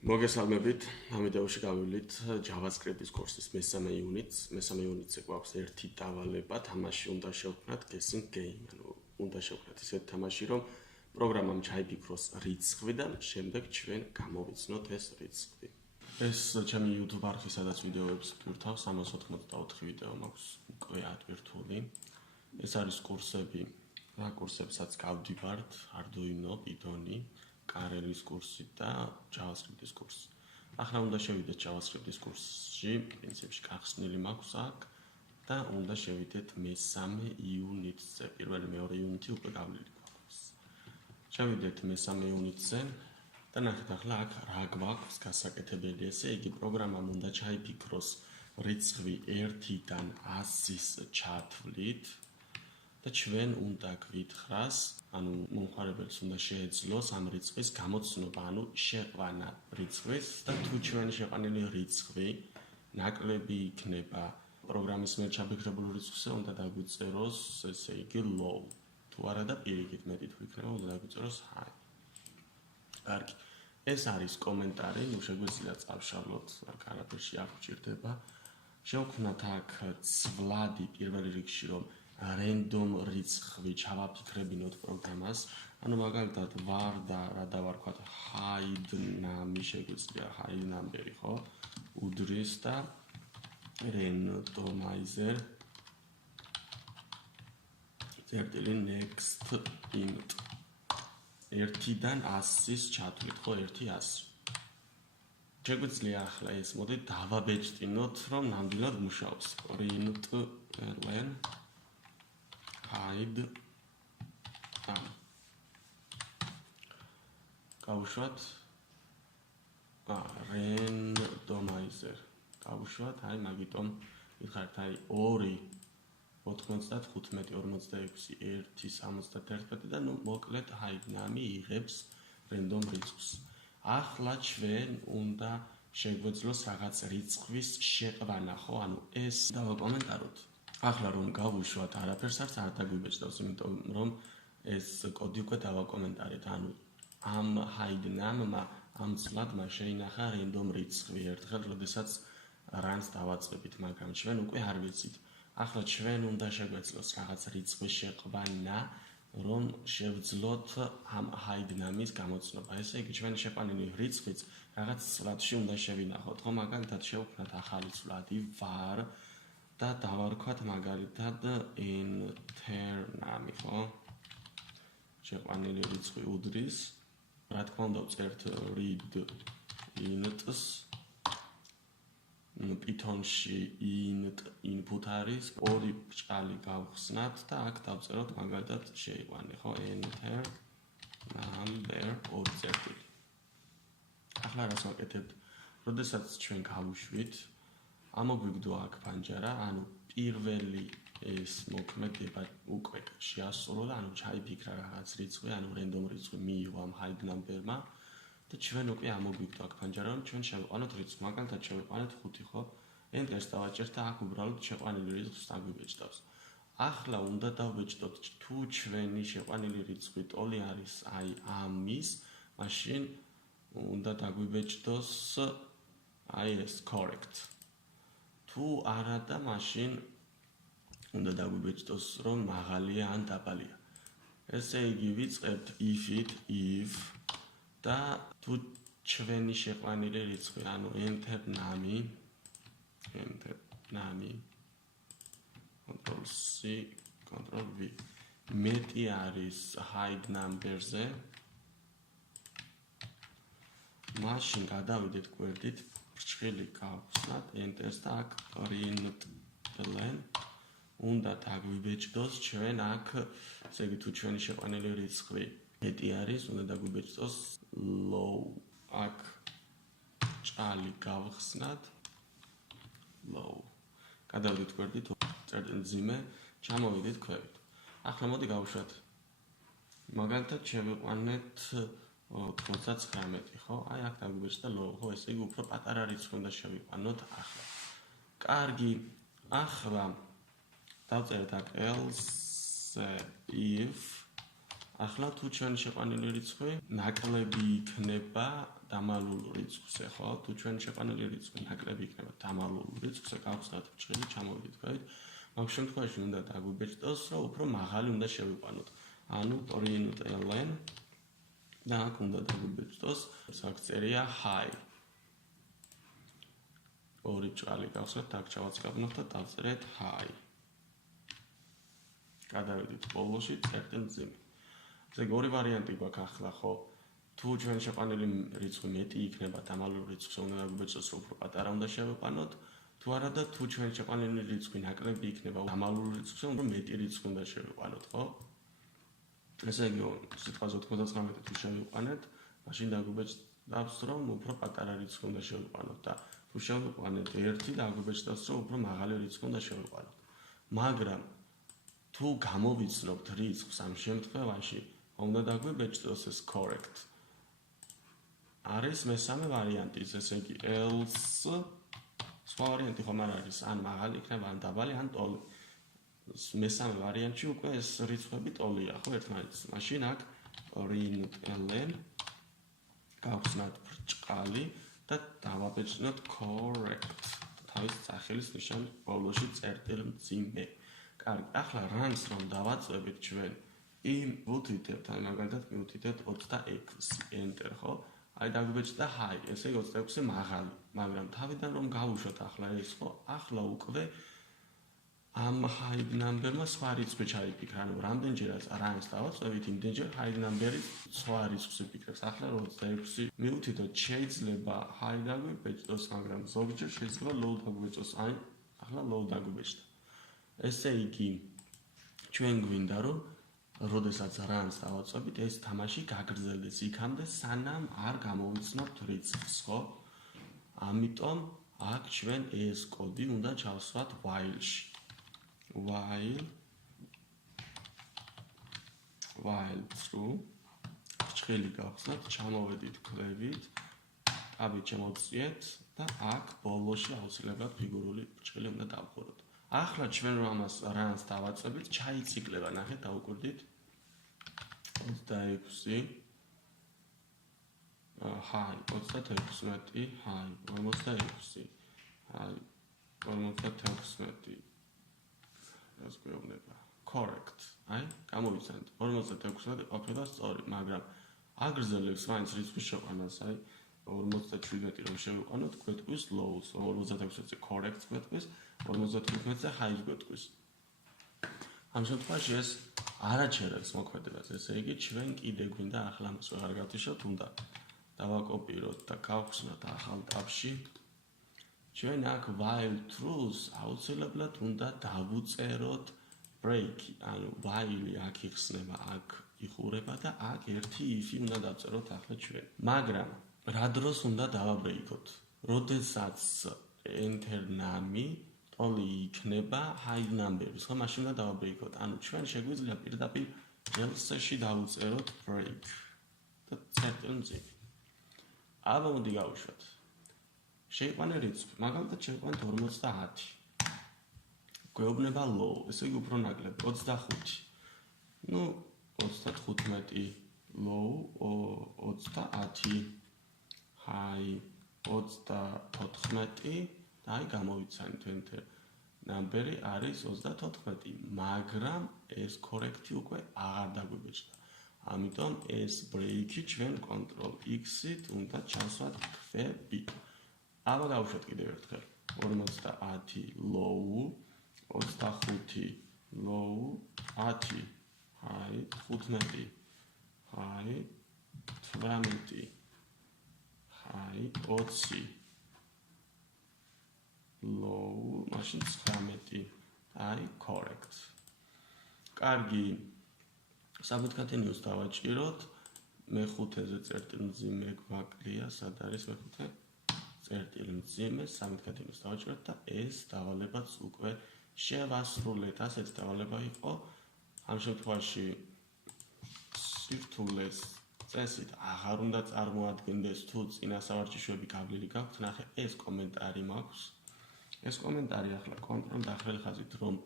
მოგესალმებით, ამ ვიდეოში გავივლით JavaScript-ის კურსის მესამე იუნიტზე გვაქვს ერთი დავალება, თამაში უნდა შევქმნათ guessing game, ანუ უნდა შევქმნათ ისეთი თამაში, რომ პროგრამამ ჩაიფიქროს რიცხვი და შემდეგ ჩვენ გამოვიცნოთ ეს რიცხვი. ეს ჩემი YouTube არხი, სადაც ვიდეოებს ვტვირთავ, 384 ვიდეო მაქვს უკვე ატვირთული. ეს არის კურსები, რა კურსებსაც გავდივართ, Arduino, Python, Karelis კურსი და JavaScript-ის კურსი. ახლა უნდა შევიდეთ JavaScript-ის კურსში, პრინციპში გახსნილი მაქვს აქ და უნდა შევიდეთ მესამე იუნიტზე. პირველი მეორე იუნიტი უკვე გავლილი გვაქვს. შევიდეთ მესამე იუნიტზე და ნახეთ ახლა აქ რა გვაქვს გასაკეთებელი. ესე იგი პროგრამამ უნდა ჩაიფიქროს რიცხვი 1-დან 100-ის ჩათვლით და ჩვენ უნდა გვითხრას, ანუ მომხმარებელს უნდა შეეძლოს ამ რიცხვის გამოცნობა, ანუ შეყვანა რიცხვის და თუ ჩვენი შეყვანილი რიცხვი ნაკლები იქნება პროგრამის მიერ ჩაფიქრებულ რიცხვზე, უნდა დაგვიწეროს, ესე იგი low. თუ არა და პირიქით მეტი თუ იქნება, უნდა დაგვიწეროს high. კარგი. ეს არის კომენტარი, ნუ შეგვიძლია წავშალოთ, არაფერში არ გვჭირდება. შევქმნათ აქ ცვლადი პირველი რიგში, რომ random რიცხვი ჩავაფიქრებინოთ პროგრამას. ანუ მაგალითად var და რა დავარქვათ hide name შეგვიძლია hide number-ი, ხო? უდრის და randomizer წერტილი next int 1-დან 100-ის ჩათვლით, ხო? 1-100. შეგვიძლია ახლა ეს მოდი დავაბეჭდინოთ, რომ ნამდვილად მუშაობს. print len hide გავუშვათ randomizer გავუშვათ, აი მაგიტომ იხართ, აი 2 95 46 1 71 და ნუ მოკლედ hide name იღებს random რიცხვს. ახლა ჩვენ უნდა შეგვეძლოს რაღაც რიცხვის შეყვანა, ხო? ანუ ეს დავაკომენტაროთ. ახლა რომ გავუშვათ, არაფერს არ დაგვიბეჭდავს, იმიტომ რომ ეს კოდი უკვე დავაკომენტარეთ. ანუ ამ hide name-მა ამ ცვლადმა შეინახა random რიცხვი ერთხელ, როდესაც runs დავაწყებით, მაგრამ ჩვენ უკვე არ ვიცით. ახლა ჩვენ უნდა შეგვეძლოს რაღაც რიცხვის შეყვანა, რომ შევძლოთ ამ hide name-ის გამოცნობა. ესე იგი, ჩვენი შეყვანილი რიცხვიც რაღაც ცვლადში უნდა შევინახოთ, ხო? მაგალითად, შევქმნათ ახალი ცვლადი var და დავარქვათ მაგალითად enter name, ხო? შეყვანილი რიცხვი უდრის. რა თქმა უნდა, ვწერთ read int-ს. Python-ში int input არის, 2 ბრჭყალი გავხსნათ და აქ დავწეროთ მაგალითად შეიყვანე, ხო? enter number 2 წერტილი. ახლა რას ვაკეთებთ? როდესაც ჩვენ გავუშვით, ამოგვიგდო აქ პანჯარა, ანუ პირველი ეს მოქმედება უკვე შეასრულა, ანუ ჩაიფიქრა რაღაც რიცხვი, ანუ random რიცხვი მიიღო ამ hide number-მა და ჩვენ უკვე ამოგვიგდო აქ პანჯარა, რომ ჩვენ შევიყვანოთ რიცხვი. მაგალითად შევიყვანეთ 5, ხო? enter-ს დავაჭერთ და აქ უბრალოდ შეყვანილი რიცხვს დაგვიბეჭდავს. ახლა უნდა დავბეჭდოთ, თუ ჩვენი შეყვანილი რიცხვი ტოლი არის აი ამის, მაშინ უნდა დაგვიბეჭდოს აი ეს correct. თუ არა და მაშინ უნდა დაგვიბეჭდოს, რომ მაღალია ან დაბალია. ესე იგი, ვიწყებთ if და თუ ჩვენი შეყვანილი რიცხვი, ანუ enter name control C control V მეტი არის hide number-ზე, მაშინ გადავიდეთ გვერდით, ბრჭყილი გავხსნათ enter-ს და აქ print len უნდა დაგვიბეჭდოს ჩვენ აქ, ესე იგი, თუ ჩვენი შეყვანილი რიცხვი მეტი არის, უნდა დაგვიბეჭდოს low. აქ ჭალი გავხსნათ low. გადავიდეთ გვერდით, წერტილი ძიმე, ჩამოვიდეთ ქვევით. ახლა მოდი გავუშვათ. მაგალითად შევიყვანეთ 99, ხო? აი აქ დაგვიბეჭდა low, ხო? ესე იგი, უფრო პატარა რიცხვი უნდა შევიყვანოთ ახლა. კარგი, ახლა დავწერეთ აქ else if ახლა თუ ჩვენი შეყვანილი რიცხვი ნაკლები იქნება დამალულ რიცხვზე, ხო? თუ ჩვენ შეყვანილი რიცხვი ნაკლები იქნება დამალულ რიცხვზე, გავხსნათ ბრჭყილი, ჩამოვიდეთ, ხედავთ? მაგ შემთხვევაში უნდა დაგვიბეჭდოს, რომ უფრო მაღალი უნდა შევიყვანოთ. ანუ ln და აქ უნდა დაგვიბეჭდოს, აქ წერია high. ორი ბრჭყალი გავხსნათ, აქ ჩავაწყაბნოთ და დავწერეთ high. გადავიდეთ ბოლოში წერტილ მძიმე. ესე იგი ორი ვარიანტი გვაქვს ახლა, ხო? თუ ჩვენ შეყვანილი რიცხვი მეტი იქნება დამალულ რიცხვზე, უნდა დაგვიბეჭდოს, რომ უფრო პატარა უნდა შევიყვანოთ. თუ არა და თუ ჩვენ შეყვანილი რიცხვი ნაკლები იქნება დამალულ რიცხვზე, უფრო მეტი რიცხვი უნდა შევიყვანოთ, ხო? ესე იგი სიტყვაზე 99 თუ შევიყვანეთ, მაშინ დაგვიბეჭდავს, რომ უფრო პატარა რიცხვი უნდა შევიყვანოთ და თუ შევიყვანეთ 1, დაგვიბეჭდავს, რომ უფრო მაღალი რიცხვი უნდა შევიყვანოთ. მაგრამ თუ გამოვიცნობთ რიცხვს ამ შემთხვევაში, უნდა დაგვიბეჭდოს ეს correct. არის მესამე ვარიანტი, ესე იგი else სხვა ვარიანტი ხომ არ არის, ან მაღალი იქნება, ან დაბალი, ან ტოლი. მესამე ვარიანტში უკვე ეს რიცხვები ტოლია, ხო, ერთმანეთს. მაშინ აქ ln გავხსნათ ბრჭყალი და დავაბეჭდნოთ correct. თავის სახელის ნიშანი ბოლოში წერტილ მძიმე. კარგი, ახლა runs რომ დავაწვევით ჩვენ იმ ვუთითებთ, ან მაგალითად მივუთითებთ 26 enter, ხო? აი დაგვიბეჭდა high, ესე იგი 26 მაღალი, მაგრამ თავიდან რომ გავუშვათ ახლა ეს, ხო? ახლა უკვე ამ high number-მა სხვა რიცხვი ჩაიფიქრა, ანუ რამდენჯერაც runs დავაწვევით, იმდენჯერ high number-ი სხვა რიცხვს იფიქრებს. ახლა რომ 26 მივუთითოთ, შეიძლება high დაგვიბეჭდოს, მაგრამ ზოგჯერ შეიძლება low დაგვიბეჭდოს, აი ახლა low დაგვიბეჭდა. ესე იგი ჩვენ გვინდა რომ როდესაც runs დავაწვევით, ეს თამაში გაგრძელდეს იქამდე, სანამ არ გამოვიცნობთ რიცხვს, ხო? ამიტომ აქ ჩვენ ეს კოდი უნდა ჩავსვათ while-ში. while true ბრჭყილი გავხსნათ, ჩამოვედით ქვევით, ტაბი შემოვწიეთ და აქ ბოლოში აუცილებლად ფიგურული ბრჭყილი უნდა დავხუროთ. ახლა ჩვენ რომ ამას runs დავაწვევით, ჩაიციკლება, ნახეთ, დავუკვირდით 26 high 36 high 46 high 56 ეს გვეუბნება correct აი გამოვიცანთ 46 ყოფილა სწორი მაგრამ აგრძელებს მაინც რიცხვის შეყვანას აი 57 რომ შევიყვანოთ გვეთქვის low 46-ზე correct გვეთქვის 55-ზე high გვეთქვის ამ შემთხვევაში ეს არაჩერებს მოქმედებას ესე იგი ჩვენ კიდე გვინდა ახლა ამას ვეღარ გავთიშოთ უნდა დავაკოპიროთ და გავხსნათ ახალ ტაბში ჩვენ აქ while true-ს აუცილებლად უნდა დავუწეროთ break-ი ანუ while-ი აქ იხსნება აქ იხურება და აქ ერთი if-ი უნდა დავწეროთ ახლა ჩვენ მაგრამ რა დროს უნდა დავაბრეიქოთ როდესაც enter name ტოლი იქნება high number-ის ხო მაშინ უნდა დავაბრეიქოთ ანუ ჩვენ შეგვიძლია პირდაპირ else-ში დავუწეროთ break და წერტილ მძიმე აბა მოდი გავუშვათ შეიყვანე რიცხვი მაგალითად შევიყვანეთ 50 გვეუბნება low ესე იგი უფრო ნაკლები 25 ну 35 low 30 high 34 და აი გამოვიცანით enter number-ი არის 34 მაგრამ ეს correct-ი უკვე აღარ დაგვიბეჭდა ამიტომ ეს break-ი ჩვენ control x-ით უნდა ჩავსვათ ქვები აბა გავუშვათ კიდევ ერთხელ 50 low 25 low 10 high 15 high 18 high 20 low მაშინ 19 აი correct კარგი საბუთქათენიოს დავაჭიროთ მეხუთეზე წერტილ მძიმე გვაკლია სად არის მეხუთე წერტილ მძიმე სამეთქათენიოს დავაჭიროთ და ეს დავალებაც უკვე შევასრულეთ ასეთ დავალება იყო ამ შემთხვევაში სირთულეს წესით აღარ უნდა წარმოადგენდეს თუ წინასავარჯიშოები გავლილი გაქვთ ნახე ეს კომენტარი მაქვს ეს კომენტარი ახლა კონტროლ დახრილი ხაზით რომ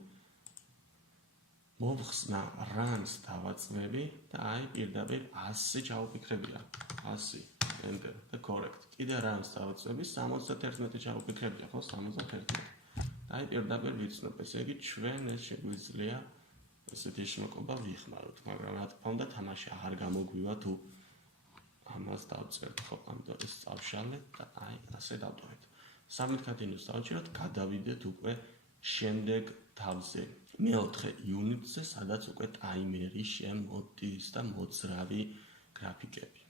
მოვხსნა runs დავაწვევი და აი პირდაპირ 100 ჩავფიქრებია 100 enter და correct. კიდე რა ამსწავლებს 71 ჩავუკეთებია ხო 71. აი პირდაპირ ვიცნობ, ესე იგი ჩვენ ეს შეგვიძლია ესეთი შრომობა ვიხმაროთ, მაგრამ რა თქმა უნდა თამაში აღარ გამოგვივა თუ ამას დავწერთ ხო, ამიტომ ეს წავშალეთ და აი ასე დავტოვეთ. 13 კადინოს დავჭიროთ, გადავიდეთ უკვე შემდეგ თავზე. მეოთხე იუნიტზე, სადაც უკვე ტაიმერი შემოდის და მოძრავი გრაფიკები.